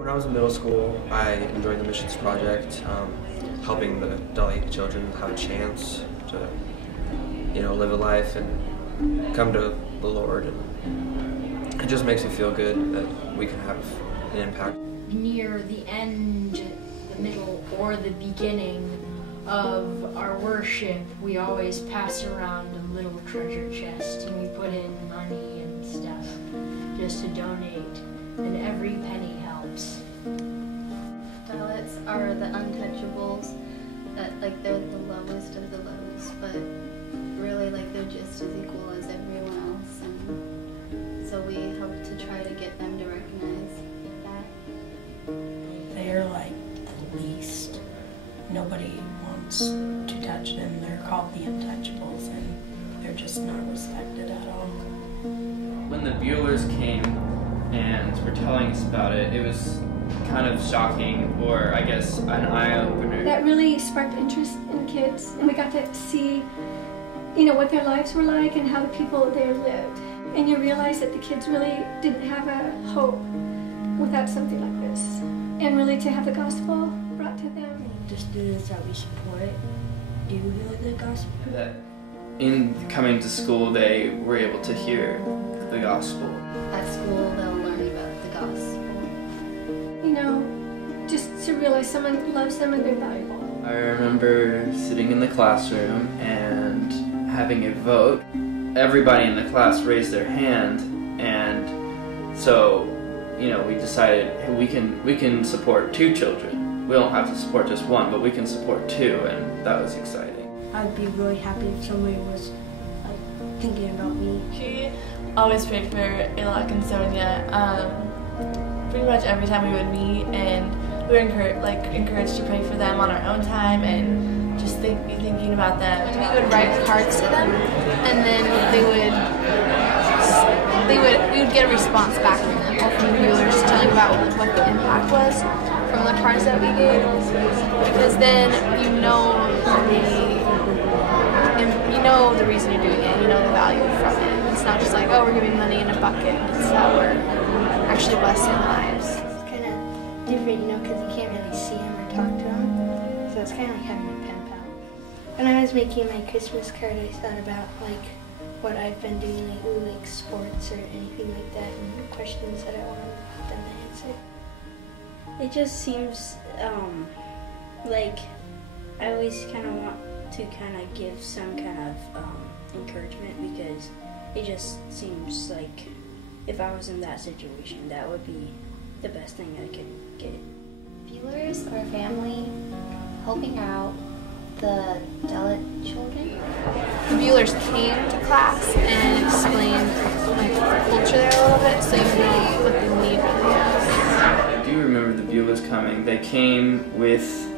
When I was in middle school, I enjoyed the missions project, helping the Delhi children have a chance to, live a life and come to the Lord. And it just makes me feel good that we can have an impact. Near the end, the middle, or the beginning of our worship, we always pass around a little treasure chest and we put in money and stuff just to donate, and every penny helps. Dalits are the untouchables, that they're the lowest of the lows, but really they're just as equal as everyone else, and so we hope to try to get them to recognize that. They're the least. Nobody wants to touch them. They're called the untouchables, and they're just not respected at all. When the Buellers came and were telling us about it, it was kind of shocking, or I guess an eye-opener. That really sparked interest in kids, and we got to see, what their lives were like and how the people there lived. And you realize that the kids really didn't have a hope without something like this, and really to have the gospel brought to them. The students that we support do hear the gospel. That in coming to school, they were able to hear the gospel. At school, they'll learn about the gospel. Just to realize someone loves them and they're valuable. I remember sitting in the classroom and having a vote. Everybody in the class raised their hand, and so, we decided, hey, we can support 2 children. We don't have to support just one, but we can support 2, and that was exciting. I'd be really happy if somebody was thinking about me. She always prayed for Ilak and Sonia. Pretty much every time we would meet, and we were encouraged to pray for them on our own time and just be thinking about them. We would write cards to them, and then we would get a response back from them, or from the Buellers, telling about what the impact was from the cards that we gave, because then you know the reason you're doing it, you know the value from it. It's not just oh, we're giving money in a bucket. It's that we're actually blessing lives. It's kind of different, because you can't really see them or talk to them, so it's kind of like having a pen pal. When I was making my Christmas card, I thought about what I've been doing lately, sports or anything like that, and questions that I wanted them to answer. It just seems like I always kind of want to give some kind of encouragement, because it just seems like if I was in that situation, that would be the best thing I could get. Buellers are family helping out the Dalit children. The Buellers came to class and explained the culture there a little bit, so you know what the need really is. I do remember the Buellers coming. They came with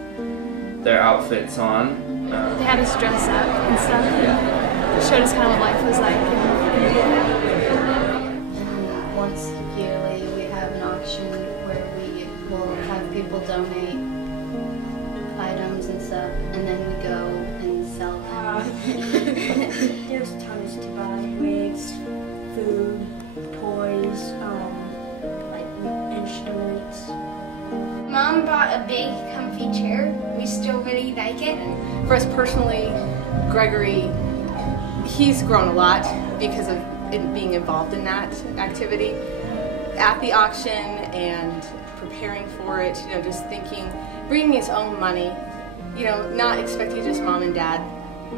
their outfits on. They had us dress up and stuff, and showed us kind of what life was like. And once yearly, we have an auction where we will have people donate items and stuff, and then we go and sell them. There's tons to buy: wigs, food, toys, instruments. Mom bought a big comfy chair. We still really like it. For us personally, Gregory, he's grown a lot because of being involved in that activity. At the auction and preparing for it, just thinking, bringing his own money, not expecting just mom and dad,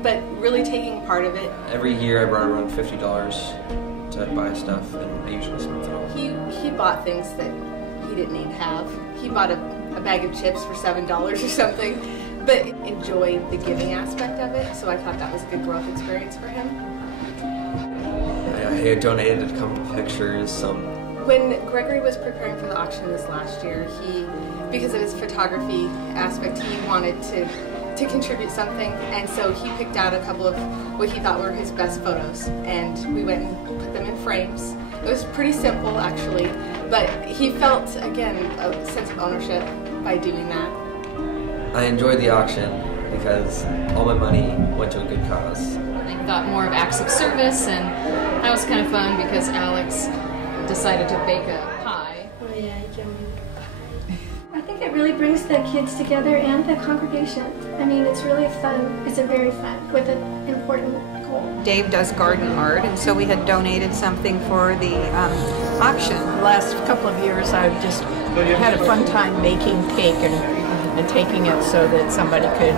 but really taking part of it. Every year I brought around $50 to buy stuff, and I usually spend it all. He bought things that he didn't need to have. He bought a bag of chips for $7 or something, but enjoyed the giving aspect of it, so I thought that was a good growth experience for him. I donated a couple pictures. When Gregory was preparing for the auction this last year, because of his photography aspect, he wanted to contribute something, and so he picked out a couple of what he thought were his best photos, and we went and put them in frames. It was pretty simple, actually, but he felt, again, a sense of ownership by doing that. I enjoyed the auction because all my money went to a good cause. They thought more of acts of service, and that was kind of fun because Alex decided to bake a pie. Oh yeah, I can make a pie. think it really brings the kids together and the congregation. I mean, it's really fun. It's a very fun with an important goal. Dave does garden art, and so we had donated something for the auction. The last couple of years I've just had a fun time making cake and taking it so that somebody could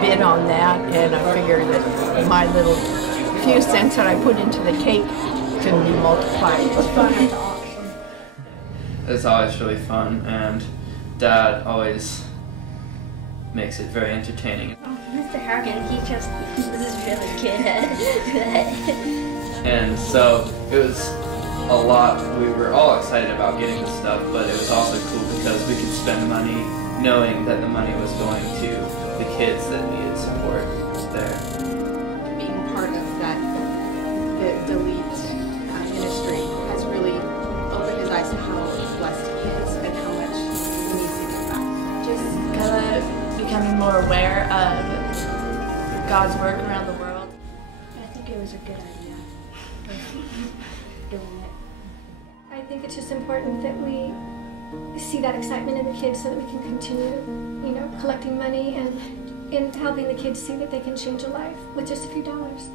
bid on that, and I figure that my little few cents that I put into the cake can be multiplied. It was fun at the auction. It's always really fun, and Dad always makes it very entertaining. Oh, Mr. Hargan, this is really good. And so it was a lot. We were all excited about getting the stuff, but it was also cool because we could spend money knowing that the money was going to the kids that needed support there. Being part of that, the Delete ministry has really opened his eyes to how blessed he is and how much he needs to give back. Just kind of becoming more aware of God's work around the world. I think it was a good idea doing it. I think it's just important that we see that excitement in the kids so that we can continue, collecting money and in helping the kids see that they can change a life with just a few dollars.